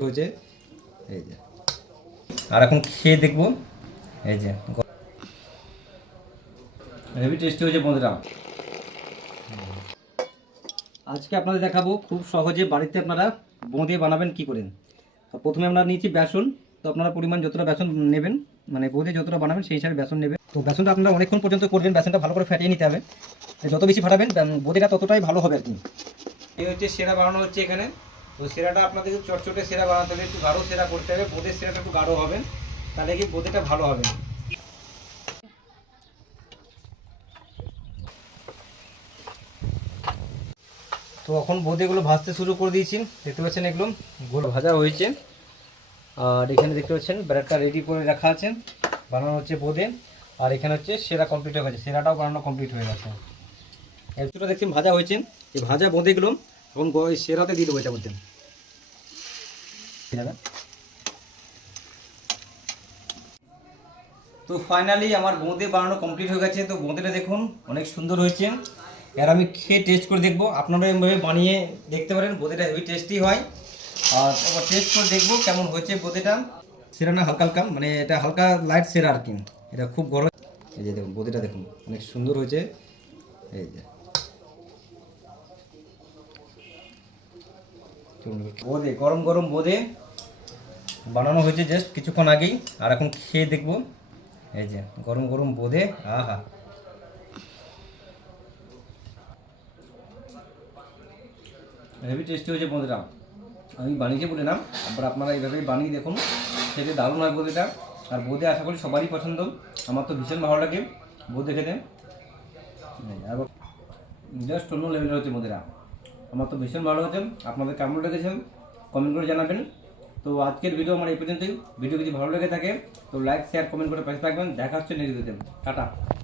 সুন্দর হয়েছে। এই যে আর এখন খেয়ে দেখবো। এই যে হেভি টেস্টি হয়েছে বন্ধুরা। আজকে আপনাদের দেখাবো খুব সহজে বাড়িতে আপনারা বোঁদে বানাবেন কি করেন। তো প্রথমে আমরা নিয়েছি বেসন। তো আপনারা পরিমাণ যতটা বেসন নেবেন, মানে বোঁদে যতটা বানাবেন সেই হিসাবে বেসন নেবেন। তো বেসনটা আপনারা অনেকক্ষণ পর্যন্ত করবেন, বেসনটা ভালো করে ফাটিয়ে নিতে হবে। যত বেশি ফাটাবেন বোঁদেটা ততটাই ভালো হবে আর কি। এই হচ্ছে সেরা বানানো হচ্ছে এখানে। তো সেরাটা আপনাদের চটচটে সেরা বানাতে হবে, একটু গাঢ় সেরা করতে হবে। বোঁদের সেরাটা একটু গাঢ় হবে, তাহলে কি বোঁদেটা ভালো হবে। তো এখন বোঁদেগুলো ভাজতে শুরু করে দিয়েছি। দেখতে পাচ্ছেন এগুলো গোল ভাজা হয়েছে। আর এখানে দেখতে পাচ্ছেন ব্যাটারটা রেডি করে রাখা আছে, বানানো হচ্ছে বোঁদে। আর এখানে হচ্ছে সেরা কমপ্লিট হয়ে গেছে, সেরাটাও বানানো কমপ্লিট হয়ে গেছে। একটুটা দেখছেন ভাজা হয়েছে। এই ভাজা বোঁদেগুলো এখন সেরাতে দিয়ে দেবো এটা মধ্যে। তো ফাইনালি আমার বোঁদে বানানো কমপ্লিট হয়ে গেছে। তো বোঁদেটা দেখুন অনেক সুন্দর হয়েছে। এর আমি খেয়ে টেস্ট করে দেখবো, আপনারা এভাবে বানিয়ে দেখতে পারেন, বোঁদেটা হেভি টেস্টি হয়। আর এবার টেস্ট করে দেখবো কেমন হয়েছে বোঁদেটা। সেরা না হালকা হালকা, মানে এটা হালকা লাইট সেরা আর কি, এটা খুব গরম। এই যে দেখুন বোঁদেটা দেখুন অনেক সুন্দর হয়েছে। এই যে বোঁদে গরম গরম বোঁদে বানানো হয়েছে জাস্ট কিছুক্ষণ আগেই। আর এখন খেয়ে দেখবো। এই যে গরম গরম বোঁদে, আহা হেভি টেস্টি হয়েছে বন্ধুরা। আমি বানিয়েছি বলে না, আবার আপনারা এইভাবেই বানিয়ে দেখুন, খেতে দারুণ হয় বোঁদেটা। আর বোঁদে আশা করি সবারই পছন্দ, আমার তো ভীষণ ভালো লাগে বোঁদে খেতে। আর জাস্ট অন্য লেভেলের হচ্ছে বোঁদেরা, আমার তো ভীষণ ভালো হচ্ছে। আপনাদের কেমন লেগেছে কমেন্ট করে জানাবেন। তো আজকের ভিডিও আমার এই পর্যন্তই। ভিডিও যদি ভালো লেগে থাকে তো লাইক শেয়ার কমেন্ট করে পাশে থাকবেন। দেখা হচ্ছে নেক্সট ভিডিওতে। টাটা।